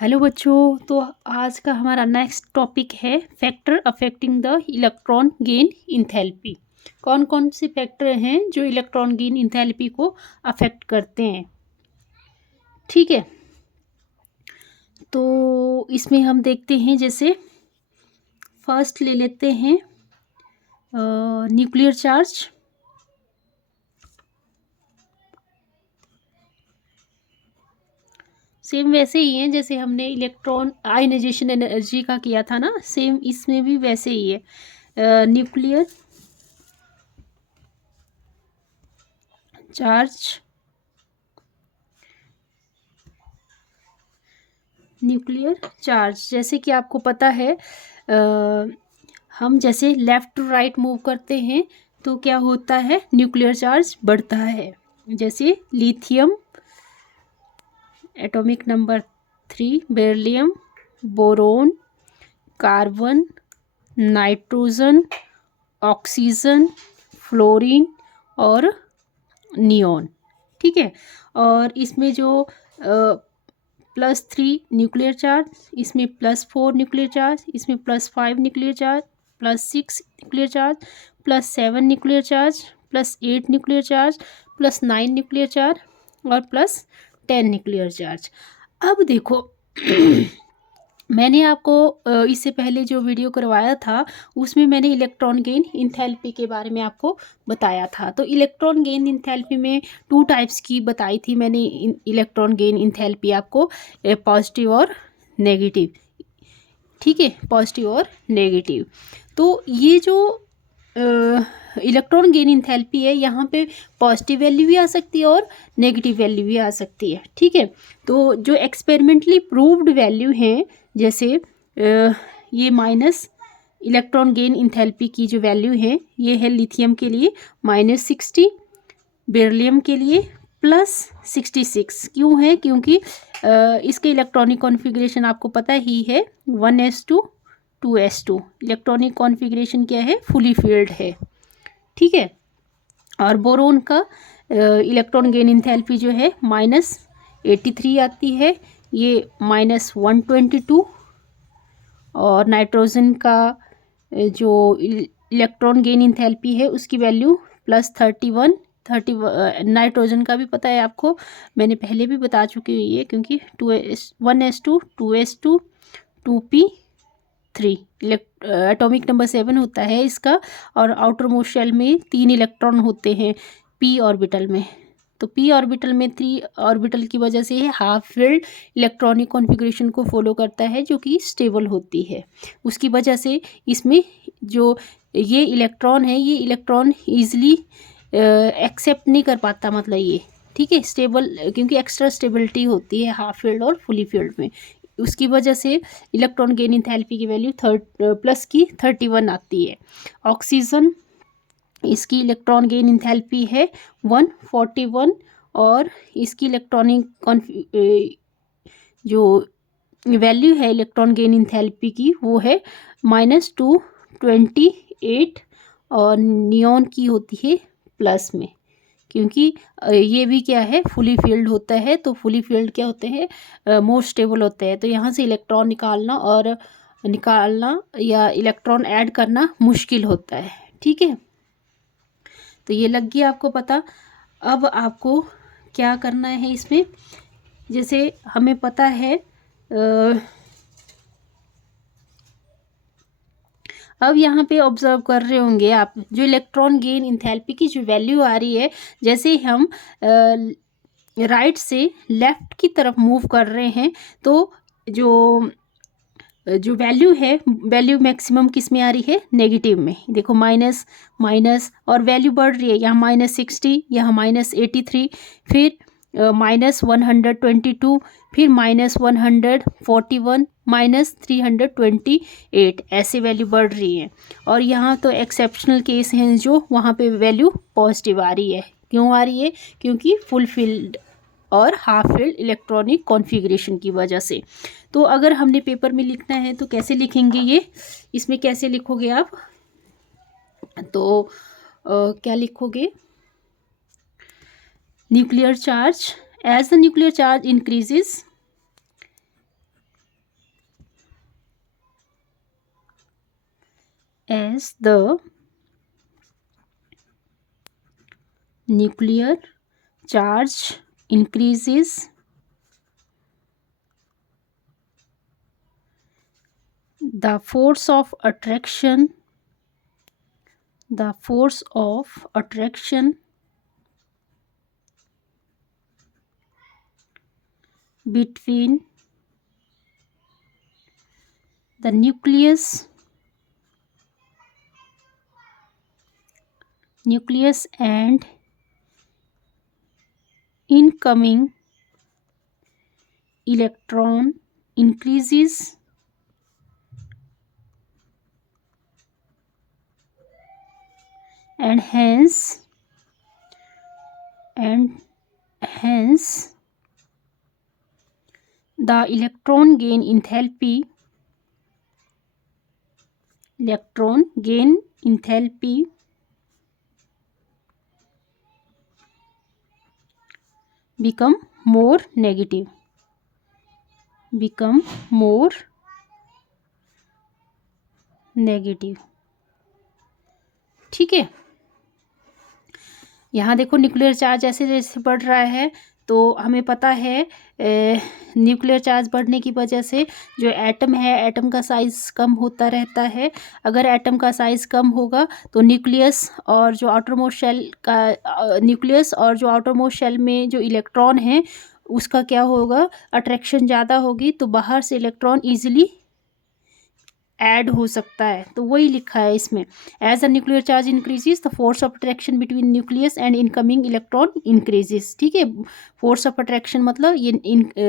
Hello बच्चों। तो आज का हमारा नेक्स्ट टॉपिक है factor affecting the electron gain enthalpy. कौन कौन से फैक्टर हैं जो इलेक्ट्रॉन गेन इंथैल्पी को अफेक्ट करते हैं। ठीक है, तो इसमें हम देखते हैं, जैसे फर्स्ट ले लेते हैं न्यूक्लियर चार्ज। सेम वैसे ही है जैसे हमने इलेक्ट्रॉन आयनाइजेशन एनर्जी का किया था ना, सेम इसमें भी वैसे ही है। न्यूक्लियर चार्ज जैसे कि आपको पता है, हम जैसे लेफ़्ट टू राइट मूव करते हैं तो क्या होता है, न्यूक्लियर चार्ज बढ़ता है। जैसे lithium atomic number 3, beryllium, boron, carbon, nitrogen, oxygen, fluorine और नियॉन। ठीक है, और इसमें जो +3 न्यूक्लियर चार्ज, इसमें +4 न्यूक्लियर चार्ज, इसमें +5 nuclear charge, +6 nuclear charge, +7 nuclear charge, +8 nuclear charge, +9 nuclear charge और +10 न्यूक्लियर चार्ज। अब देखो मैंने आपको इससे पहले जो वीडियो करवाया था उसमें मैंने इलेक्ट्रॉन गेन इंथैल्पी के बारे में आपको बताया था। तो इलेक्ट्रॉन गेन इंथैल्पी में 2 टाइप्स की बताई थी मैंने। इलेक्ट्रॉन गेन इंथैल्पी आपको पॉजिटिव और नेगेटिव। ठीक है, पॉजिटिव और नेगेटिव। तो ये जो इलेक्ट्रॉन गेन इंथैल्पी है, यहाँ पे पॉजिटिव वैल्यू भी आ सकती है और नेगेटिव वैल्यू भी आ सकती है। ठीक है, तो जो एक्सपेरिमेंटली प्रूव्ड वैल्यू हैं, जैसे ये माइनस इलेक्ट्रॉन गेन इंथैल्पी की जो वैल्यू है, ये है लिथियम के लिए -60, बेरिलियम के लिए +66। क्यों है? क्योंकि इसके इलेक्ट्रॉनिक कॉन्फ़िगरेशन आपको पता ही है, 1s2 2s2। इलेक्ट्रॉनिक कॉन्फ़िगरेशन क्या है? फुली फील्ड है। ठीक है, और बोरोन का इलेक्ट्रॉन गेन इंथैल्पी जो है -83 आती है, ये -122। और नाइट्रोजन का जो इलेक्ट्रॉन गेन इंथैल्पी है उसकी वैल्यू +31। नाइट्रोजन का भी पता है आपको, मैंने पहले भी बता चुकी हुई है, क्योंकि 1s2 2s2 2p3 atomic number 7 होता है इसका। और आउटर मोस्ट शेल में 3 इलेक्ट्रॉन होते हैं p ऑर्बिटल में। तो p ऑर्बिटल में 3 ऑर्बिटल की वजह से हाफ फील्ड इलेक्ट्रॉनिक कॉन्फ़िगरेशन को फॉलो करता है, जो कि स्टेबल होती है। उसकी वजह से इसमें जो ये इलेक्ट्रॉन है, ये इलेक्ट्रॉन ईजिली एक्सेप्ट नहीं कर पाता, मतलब ये। ठीक है, स्टेबल, क्योंकि एक्स्ट्रा स्टेबिलिटी होती है हाफ फील्ड और फुली फील्ड में। उसकी वजह से इलेक्ट्रॉन गेन इंथैल्पी की वैल्यू +31 आती है। ऑक्सीजन, इसकी इलेक्ट्रॉन गेन इंथैल्पी है 141, और इसकी इलेक्ट्रॉनिक जो वैल्यू है इलेक्ट्रॉन गेन इंथैल्पी की, वो है -228। और नियॉन की होती है प्लस में, क्योंकि ये भी क्या है, फुली फील्ड होता है। तो फुली फील्ड क्या होते हैं, मोर स्टेबल होते हैं। तो यहाँ से इलेक्ट्रॉन निकालना या इलेक्ट्रॉन ऐड करना मुश्किल होता है। ठीक है, तो ये लग गया आपको पता। अब आपको क्या करना है इसमें, जैसे हमें पता है, अब यहाँ पे ऑब्जर्व कर रहे होंगे आप, जो इलेक्ट्रॉन गेन इंथैल्पी की जो वैल्यू आ रही है, जैसे हम राइट से लेफ़्ट की तरफ मूव कर रहे हैं, तो जो वैल्यू है, वैल्यू मैक्सिमम किस में आ रही है? नेगेटिव में। देखो माइनस माइनस, और वैल्यू बढ़ रही है, यहाँ -60, यहाँ -83, फिर -122, फिर -141, -328, ऐसे वैल्यू बढ़ रही है। और यहाँ तो एक्सेप्शनल केस हैं जो वहाँ पे वैल्यू पॉजिटिव आ रही है। क्यों आ रही है? क्योंकि फुल फील्ड और हाफ फील्ड इलेक्ट्रॉनिक कॉन्फ़िगरेशन की वजह से। तो अगर हमने पेपर में लिखना है तो कैसे लिखेंगे ये? इसमें कैसे लिखोगे आप? तो क्या लिखोगे? Nuclear charge, as the nuclear charge increases, as the nuclear charge increases, the force of attraction between the nucleus and incoming electron increases, and hence the electron gain enthalpy become more negative. ठीक है, यहाँ देखो nuclear charge जैसे जैसे बढ़ रहा है तो हमें पता है न्यूक्लियर चार्ज बढ़ने की वजह से जो एटम है, एटम का साइज़ कम होता रहता है। अगर एटम का साइज़ कम होगा तो न्यूक्लियस और जो आउटरमोस्ट शेल में जो इलेक्ट्रॉन है उसका क्या होगा, अट्रैक्शन ज़्यादा होगी, तो बाहर से इलेक्ट्रॉन ईजिली ऐड हो सकता है। तो वही लिखा है इसमें, as the nuclear charge increases the force of attraction between nucleus and incoming electron increases. ठीक है, फोर्स ऑफ अट्रैक्शन मतलब ये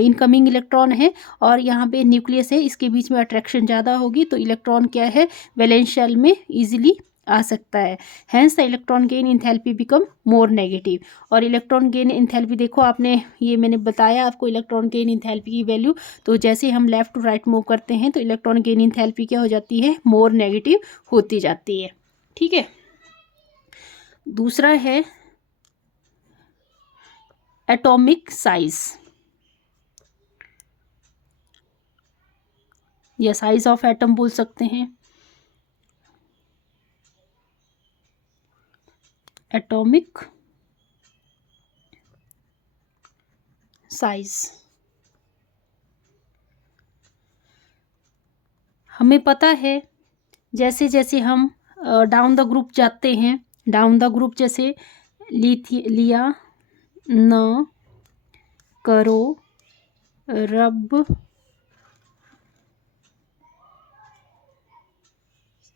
इनकमिंग इलेक्ट्रॉन है और यहाँ पे न्यूक्लियस है, इसके बीच में अट्रैक्शन ज़्यादा होगी तो इलेक्ट्रॉन क्या है, वैलेंस शेल में ईजिली आ सकता है। Hence the electron gain enthalpy become more negative. और इलेक्ट्रॉन गेन इंथैल्पी देखो, आपने ये मैंने बताया आपको इलेक्ट्रॉन गेन इंथैल्पी की वैल्यू, तो जैसे हम लेफ़्ट टू राइट मूव करते हैं तो इलेक्ट्रॉन गेन इंथैल्पी क्या हो जाती है, मोर नेगेटिव होती जाती है। ठीक है, दूसरा है एटॉमिक साइज या साइज ऑफ एटम बोल सकते हैं। एटॉमिक साइज हमें पता है जैसे जैसे हम डाउन द ग्रुप जाते हैं, डाउन द ग्रुप जैसे लिया न करो रब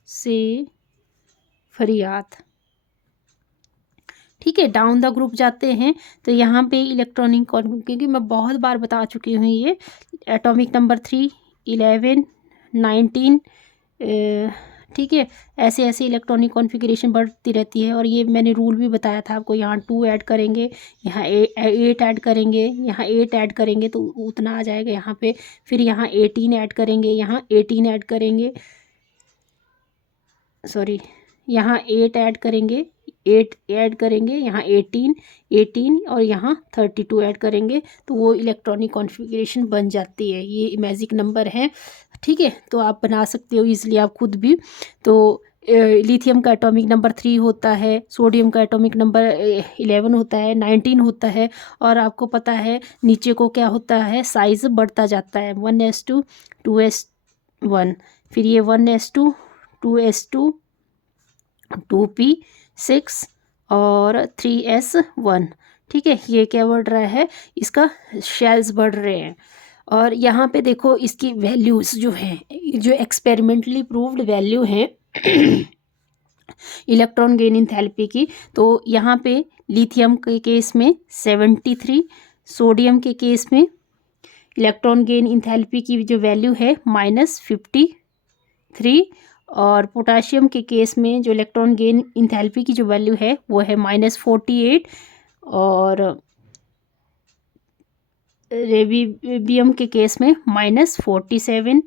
से फरियाद। ठीक है, डाउन द ग्रुप जाते हैं तो यहाँ पे इलेक्ट्रॉनिक, क्योंकि मैं बहुत बार बता चुकी हूँ ये, एटॉमिक नंबर 3, 11, 19, ठीक है, ऐसे ऐसे इलेक्ट्रॉनिक कॉन्फ़िगरेशन बढ़ती रहती है। और ये मैंने रूल भी बताया था आपको, यहाँ 2 ऐड करेंगे, यहाँ 8 ऐड करेंगे, यहाँ 8 ऐड करेंगे तो उतना आ जाएगा यहाँ पे, फिर यहाँ 18 ऐड करेंगे, यहाँ 18 ऐड करेंगे, सॉरी यहाँ 8 ऐड करेंगे, 8 ऐड करेंगे, यहाँ 18 और यहाँ 32 ऐड करेंगे तो वो इलेक्ट्रॉनिक कॉन्फ़िगरेशन बन जाती है। ये मैजिक नंबर है। ठीक है, तो आप बना सकते हो ईजिली आप खुद भी। तो लिथियम का एटॉमिक नंबर 3 होता है, सोडियम का एटॉमिक नंबर 11 होता है, 19 होता है, और आपको पता है नीचे को क्या होता है, साइज़ बढ़ता जाता है, 1s2 2s1, फिर ये 1s2 2s2 2p6 और 3s1। ठीक है, ये क्या बढ़ रहा है, इसका शेल्स बढ़ रहे हैं। और यहाँ पे देखो इसकी वैल्यूज़ जो हैं, जो एक्सपेरिमेंटली प्रूव्ड वैल्यू हैं इलेक्ट्रॉन गेन इंथैल्पी की, तो यहाँ पे लिथियम के केस में 73, सोडियम के केस में इलेक्ट्रॉन गेन इंथैल्पी की जो वैल्यू है -53, और पोटाशियम के केस में जो इलेक्ट्रॉन गेन इंथैल्पी की जो वैल्यू है वो है -48, और रेबियम के केस में -47,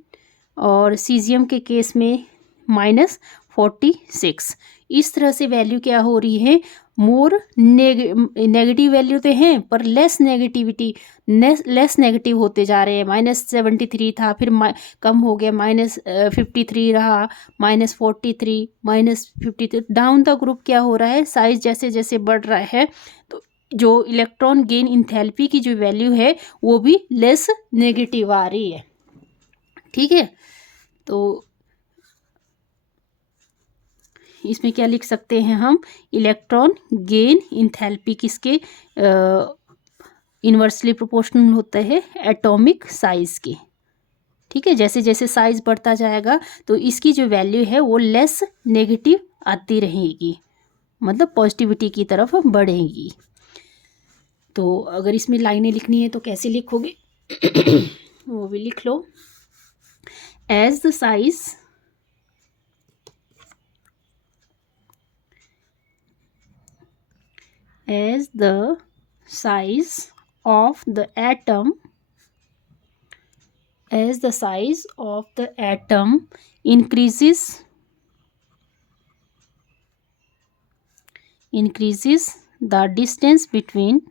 और सीजियम के केस में -46। इस तरह से वैल्यू क्या हो रही है, मोर नेगेटिव वैल्यू तो हैं पर लेस नेगेटिव होते जा रहे हैं। -73 था, फिर कम हो गया, -53 रहा, -43, -53, डाउन द ग्रुप क्या हो रहा है, साइज जैसे जैसे बढ़ रहा है तो जो इलेक्ट्रॉन गेन इंथैल्पी की जो वैल्यू है वो भी लेस नेगेटिव आ रही है। ठीक है, तो इसमें क्या लिख सकते हैं हम, इलेक्ट्रॉन गेन इंथैल्पी किसके इन्वर्सली प्रोपोर्शनल होता है, एटॉमिक साइज के। ठीक है, जैसे जैसे साइज बढ़ता जाएगा तो इसकी जो वैल्यू है वो लेस नेगेटिव आती रहेगी, मतलब पॉजिटिविटी की तरफ बढ़ेगी। तो अगर इसमें लाइनें लिखनी है तो कैसे लिखोगे वो भी लिख लो। As the size as the size of the atom increases the distance between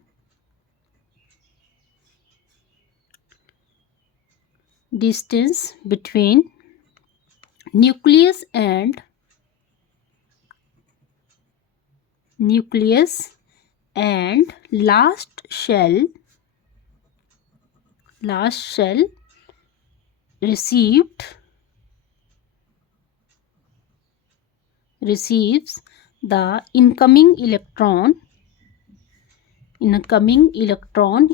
nucleus and last shell receives the incoming electron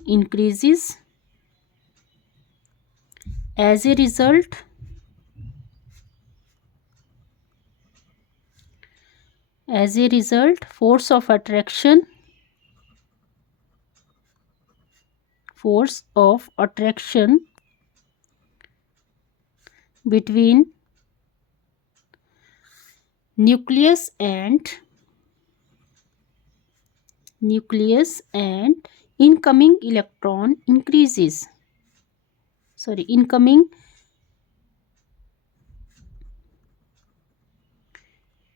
increases. As a result, force of attraction between nucleus and incoming electron increases.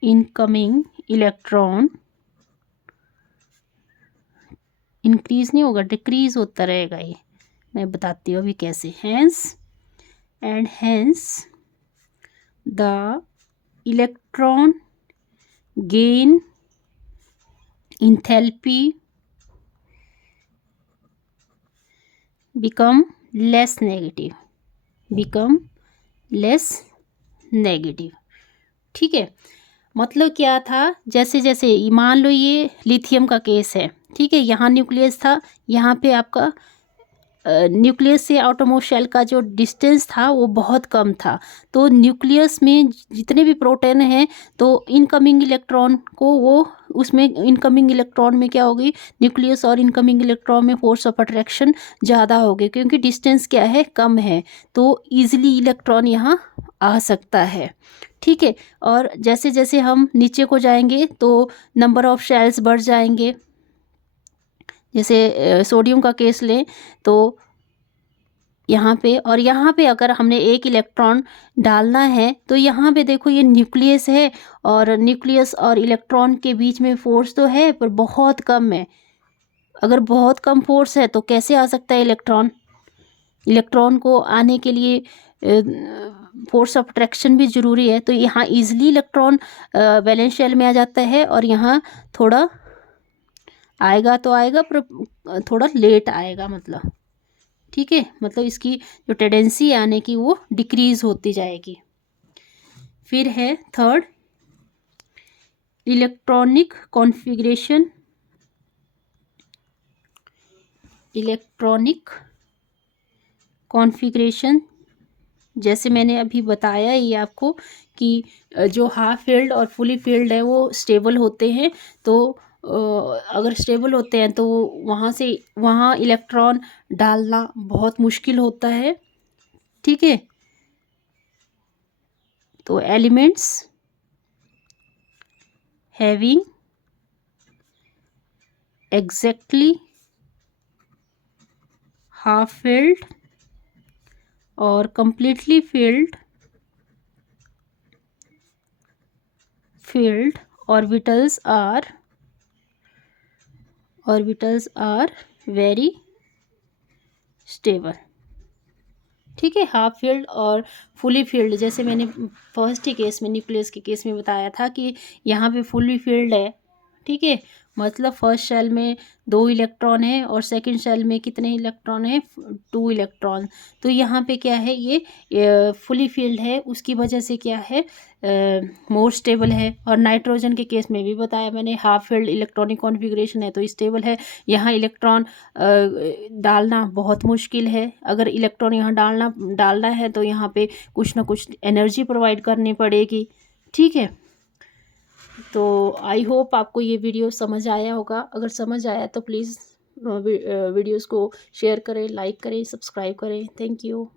incoming electron increase नहीं होगा, decrease होता रहेगा, ये मैं बताती हूँ अभी कैसे। hence the electron gain enthalpy become less negative। ठीक है, मतलब क्या था, जैसे जैसे मान लो ये लिथियम का केस है, ठीक है, यहाँ न्यूक्लियस था, यहाँ पे आपका न्यूक्लियस से आउटरमोस्ट शेल का जो डिस्टेंस था वो बहुत कम था, तो न्यूक्लियस में जितने भी प्रोटॉन हैं तो इनकमिंग इलेक्ट्रॉन को वो उसमें इनकमिंग इलेक्ट्रॉन में क्या होगी, न्यूक्लियस और इनकमिंग इलेक्ट्रॉन में फोर्स ऑफ अट्रैक्शन ज़्यादा होगी क्योंकि डिस्टेंस क्या है, कम है, तो ईजिली इलेक्ट्रॉन यहाँ आ सकता है। ठीक है, और जैसे जैसे हम नीचे को जाएंगे तो नंबर ऑफ शेल्स बढ़ जाएंगे। जैसे सोडियम का केस लें तो यहाँ पे और यहाँ पे अगर हमने एक इलेक्ट्रॉन डालना है तो यहाँ पे देखो ये न्यूक्लियस है और न्यूक्लियस और इलेक्ट्रॉन के बीच में फोर्स तो है पर बहुत कम है। अगर बहुत कम फोर्स है तो कैसे आ सकता है इलेक्ट्रॉन को आने के लिए फोर्स ऑफ अट्रैक्शन भी ज़रूरी है, तो यहाँ ईजिली इलेक्ट्रॉन वैलेंस शेल में आ जाता है और यहाँ थोड़ा आएगा तो आएगा पर थोड़ा लेट आएगा, मतलब ठीक है, मतलब इसकी जो टेंडेंसी आने की वो डिक्रीज होती जाएगी। फिर है थर्ड, इलेक्ट्रॉनिक कॉन्फ़िगरेशन जैसे मैंने अभी बताया ही आपको कि जो हाफ फील्ड और फुली फील्ड है वो स्टेबल होते हैं, तो अगर स्टेबल होते हैं तो वहाँ इलेक्ट्रॉन डालना बहुत मुश्किल होता है। ठीक है, तो elements having exactly half filled और completely filled orbitals are very stable. ठीक है, हाफ फील्ड और फुली फील्ड, जैसे मैंने फर्स्ट ही केस में न्यूक्लियस के केस में बताया था कि यहाँ पे फुली फील्ड है। ठीक है, मतलब फर्स्ट शेल में 2 इलेक्ट्रॉन है और सेकंड शेल में कितने इलेक्ट्रॉन है, 2 इलेक्ट्रॉन। तो यहाँ पे क्या है, ये फुली फील्ड है, उसकी वजह से क्या है, मोर स्टेबल है। और नाइट्रोजन के केस में भी बताया मैंने, हाफ फील्ड इलेक्ट्रॉनिक कॉन्फ़िगरेशन है तो स्टेबल है। यहाँ इलेक्ट्रॉन डालना बहुत मुश्किल है। अगर इलेक्ट्रॉन यहाँ डालना है तो यहाँ पे कुछ ना कुछ एनर्जी प्रोवाइड करनी पड़ेगी। ठीक है, तो आई होप आपको ये वीडियो समझ आया होगा। अगर समझ आया तो प्लीज़ वीडियोस को शेयर करें, लाइक करें, सब्सक्राइब करें। Thank you.